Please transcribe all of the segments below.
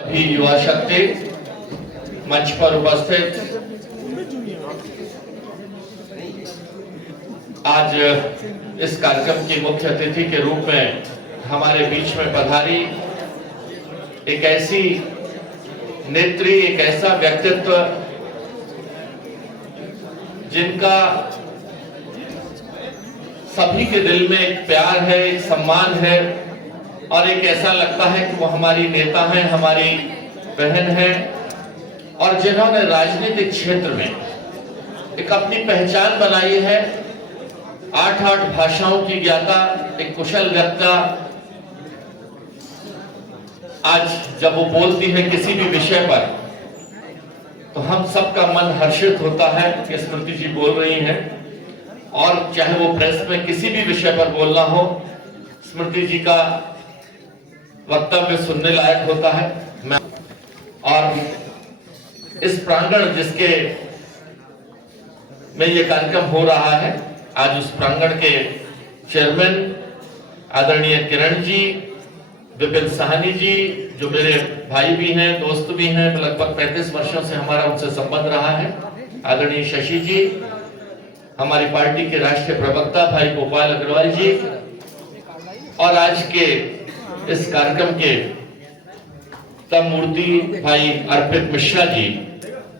अभी युवा शक्ति मंच पर उपस्थित आज इस कार्यक्रम की मुख्य अतिथि के रूप में हमारे बीच में पधारी एक ऐसी नेत्री, एक ऐसा व्यक्तित्व जिनका सभी के दिल में एक प्यार है, एक सम्मान है और एक ऐसा लगता है कि वो हमारी नेता हैं, हमारी बहन है और जिन्होंने राजनीतिक क्षेत्र में एक अपनी पहचान बनाई है। 8 भाषाओं की ज्ञाता, एक कुशल वक्ता। आज जब वो बोलती है किसी भी विषय पर तो हम सबका मन हर्षित होता है कि स्मृति जी बोल रही हैं और चाहे वो प्रेस में किसी भी विषय पर बोलना हो, स्मृति जी का वक्तव्य सुनने लायक होता है। और इस प्रांगण जिसके में ये कार्यक्रम हो रहा है, आज उस प्रांगण के चेयरमैन आदरणीय किरण जी, विपिन साहनी जी, जो मेरे भाई भी हैं, दोस्त भी हैं, लगभग 35 वर्षों से हमारा उनसे संबंध रहा है, आदरणीय शशि जी, हमारी पार्टी के राष्ट्रीय प्रवक्ता भाई गोपाल अग्रवाल जी और आज के इस कार्यक्रम के तब मूर्ति भाई अर्पित मिश्रा जी,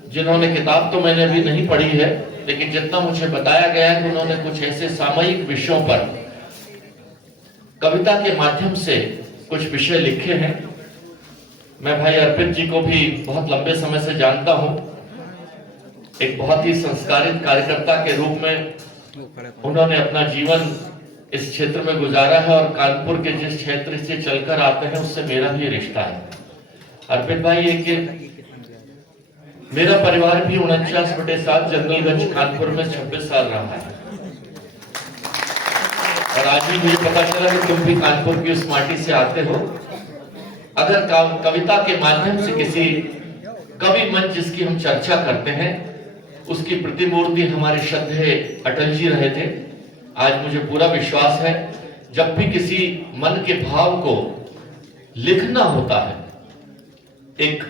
जिन्होंने किताब तो मैंने अभी नहीं पढ़ी है, लेकिन जितना मुझे बताया गया कि उन्होंने कुछ ऐसे सामयिक विषयों पर कविता के माध्यम से कुछ विषय लिखे हैं। मैं भाई अर्पित जी को भी बहुत लंबे समय से जानता हूं। एक बहुत ही संस्कारित कार्यकर्ता के रूप में उन्होंने अपना जीवन इस क्षेत्र में गुजारा है और कानपुर के जिस क्षेत्र से चलकर आते हैं उससे मेरा भी रिश्ता है। अर्पित भाई, एक मेरा परिवार भी 49/7 जंगलगंज कानपुर में 26 साल रहा है और आज भी मुझे पता चला कि तुम भी कानपुर की उस माटी से आते हो। अगर कविता के माध्यम से किसी कवि मंच जिसकी हम चर्चा करते हैं, उसकी प्रतिमूर्ति हमारे श्रद्धेय अटल जी रहे थे। आज मुझे पूरा विश्वास है जब भी किसी मन के भाव को लिखना होता है, एक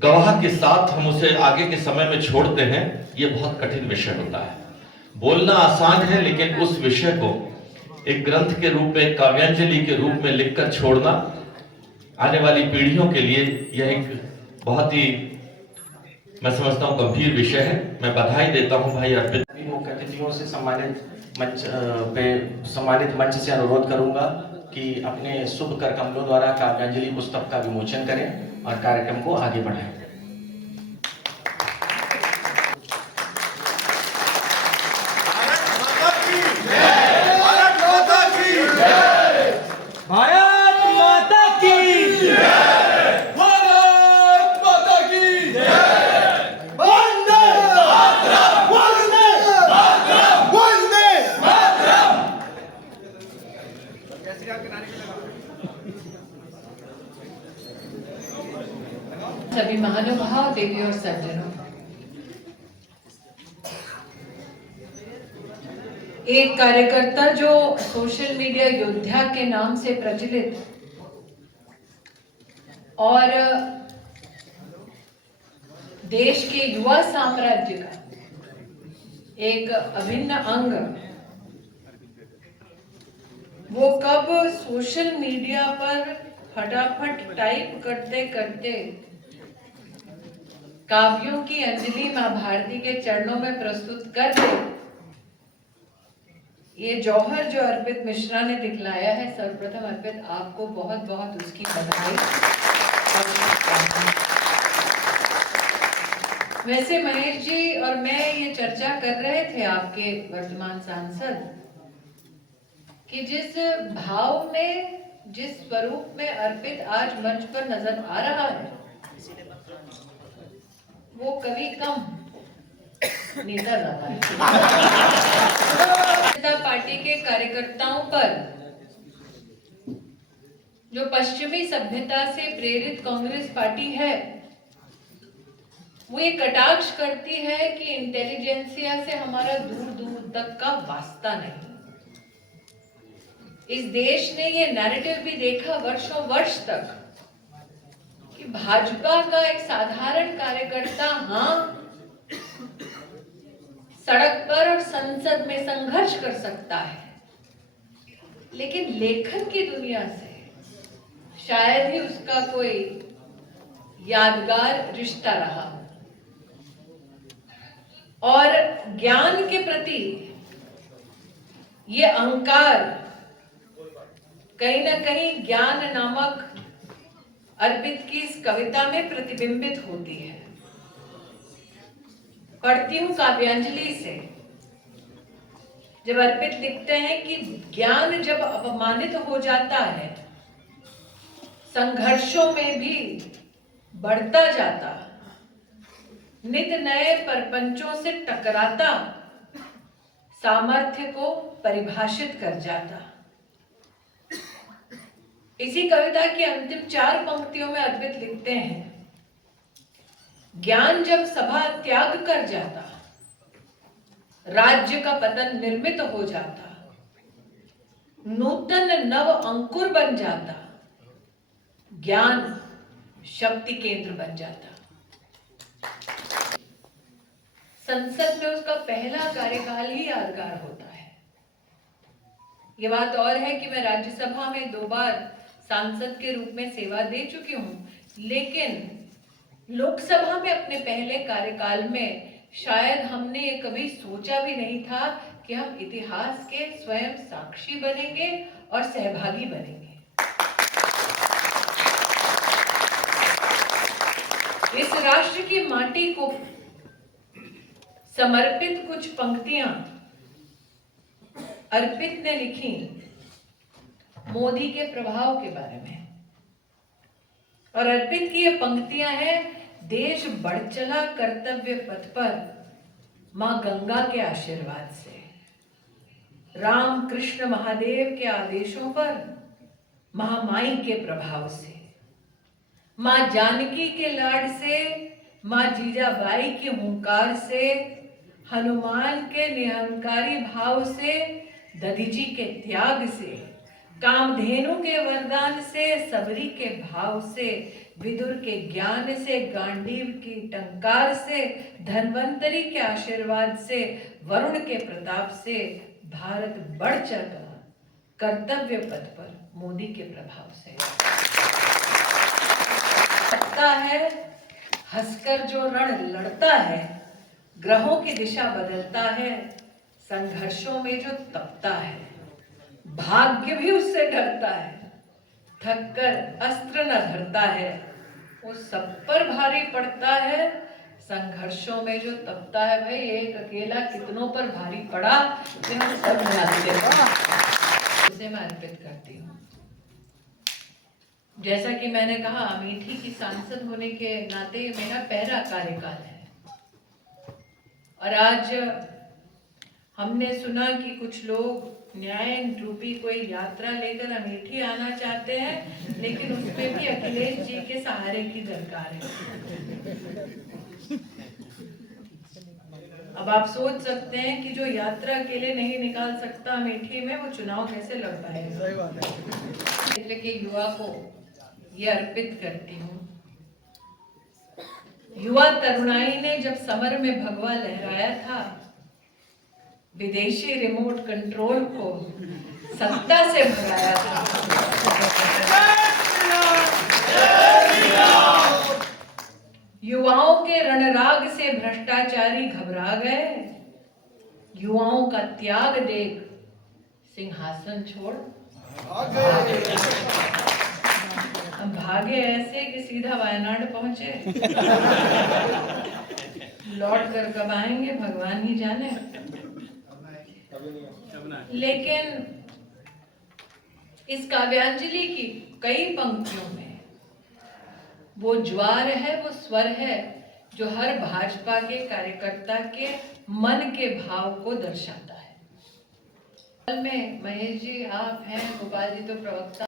गवाह के साथ हम उसे आगे के समय में छोड़ते हैं, ये बहुत कठिन विषय होता है। बोलना आसान है, लेकिन उस विषय को एक ग्रंथ के रूप में, काव्यांजलि के रूप में लिखकर छोड़ना आने वाली पीढ़ियों के लिए यह एक बहुत ही, मैं समझता हूं, गंभीर विषय है। मैं बधाई देता हूं भाई अर्पित। मुख्य अतिथियों से सम्मानित मंच से अनुरोध करूंगा कि अपने शुभ कर कमलों द्वारा काव्यांजलि पुस्तक का विमोचन करें और कार्यक्रम को आगे बढ़ाएं। सभी महानुभाव, देवी और सज्जनों, एक कार्यकर्ता जो सोशल मीडिया योद्धा के नाम से प्रचलित और देश के युवा साम्राज्य का एक अभिन्न अंग, वो कब सोशल मीडिया पर फटाफट टाइप करते करते काव्यों की अंजलि मां भारती के चरणों में प्रस्तुत कर दे, ये जौहर जो अर्पित मिश्रा ने दिखलाया है, सर्वप्रथम अर्पित आपको बहुत बहुत उसकी बधाई। वैसे महेश जी और मैं ये चर्चा कर रहे थे, आपके वर्तमान सांसद, कि जिस भाव में, जिस स्वरूप में अर्पित आज मंच पर नजर आ रहा है, वो कभी कम नेता ज्यादा है। जनता पार्टी के कार्यकर्ताओं पर जो पश्चिमी सभ्यता से प्रेरित कांग्रेस पार्टी है, वो ये कटाक्ष करती है कि इंटेलिजेंसिया से हमारा दूर दूर तक का वास्ता नहीं। इस देश ने ये नैरेटिव भी देखा वर्षों वर्ष तक कि भाजपा का एक साधारण कार्यकर्ता सड़क पर और संसद में संघर्ष कर सकता है, लेकिन लेखन की दुनिया से शायद ही उसका कोई यादगार रिश्ता रहा हो। और ज्ञान के प्रति ये अहंकार कहीं ना कहीं ज्ञान नामक अर्पित की इस कविता में प्रतिबिंबित होती है। पढ़ती हूं काव्यांजलि से, जब अर्पित लिखते हैं कि ज्ञान जब अपमानित हो जाता है, संघर्षों में भी बढ़ता जाता, नित नए परपंचों से टकराता, सामर्थ्य को परिभाषित कर जाता। इसी कविता की अंतिम 4 पंक्तियों में अद्वैत लिखते हैं, ज्ञान जब सभा त्याग कर जाता, राज्य का पतन निर्मित हो जाता, नूतन नव अंकुर बन जाता, ज्ञान शक्ति केंद्र बन जाता। संसद में उसका पहला कार्यकाल ही यादगार होता है। ये बात और है कि मैं राज्यसभा में 2 बार सांसद के रूप में सेवा दे चुकी हूँ, लेकिन लोकसभा में अपने पहले कार्यकाल में शायद हमने ये कभी सोचा भी नहीं था कि हम इतिहास के स्वयं साक्षी बनेंगे और सहभागी बनेंगे। इस राष्ट्र की माटी को समर्पित कुछ पंक्तियां अर्पित ने लिखी मोदी के प्रभाव के बारे में, और अर्पित की ये पंक्तियां हैं, देश बढ़ चला कर्तव्य पथ पर मां गंगा के आशीर्वाद से, राम कृष्ण महादेव के आदेशों पर महामाई के प्रभाव से, मां जानकी के लाड से, मां जीजाबाई की हुंकार से, हनुमान के निहंकारी भाव से, दधीजी के त्याग से, कामधेनु के वरदान से, सबरी के भाव से, विदुर के ज्ञान से, गांडीव की टंकार से, धन्वंतरी के आशीर्वाद से, वरुण के प्रताप से भारत बढ़ चला कर्तव्य पथ पर मोदी के प्रभाव से। लगता है हंसकर जो रण लड़ता है, ग्रहों की दिशा बदलता है, संघर्षों में जो तपता है, भाग्य भी उससे डरता है, थककर अस्त्र न धरता है, वो सब पर भारी पड़ता है, संघर्षों में जो तपता है। भाई एक अकेला कितनों पर भारी पड़ा, ये हम सब जानते हैं। उसे मैं अर्पित करती हूँ। जैसा कि मैंने कहा, अमेठी की सांसद होने के नाते ये मेरा पहला कार्यकाल है, और आज हमने सुना कि कुछ लोग न्याय रूपी कोई यात्रा लेकर अमेठी आना चाहते हैं, लेकिन उसमें भी अखिलेश जी के सहारे की दरकार है। अब आप सोच सकते हैं कि जो यात्रा अकेले नहीं निकाल सकता अमेठी में, वो चुनाव कैसे लड़ पाएगा। क्षेत्र के युवा को ये अर्पित करती हूँ। युवा तरुणाई ने जब समर में भगवा लहराया था, विदेशी रिमोट कंट्रोल को सत्ता से भगाया था। युवाओं के रणराग से भ्रष्टाचारी घबरा गए, युवाओं का त्याग देख सिंहासन छोड़ हम भागे ऐसे कि सीधा वायनाड पहुंचे। लौट कर कब आएंगे भगवान ही जाने। लेकिन इस काव्यांजलि की कई पंक्तियों में वो ज्वार है, वो स्वर है, जो हर भाजपा के कार्यकर्ता के मन के भाव को दर्शाता है। में महेश जी आप हैं, गोपाल जी तो प्रवक्ता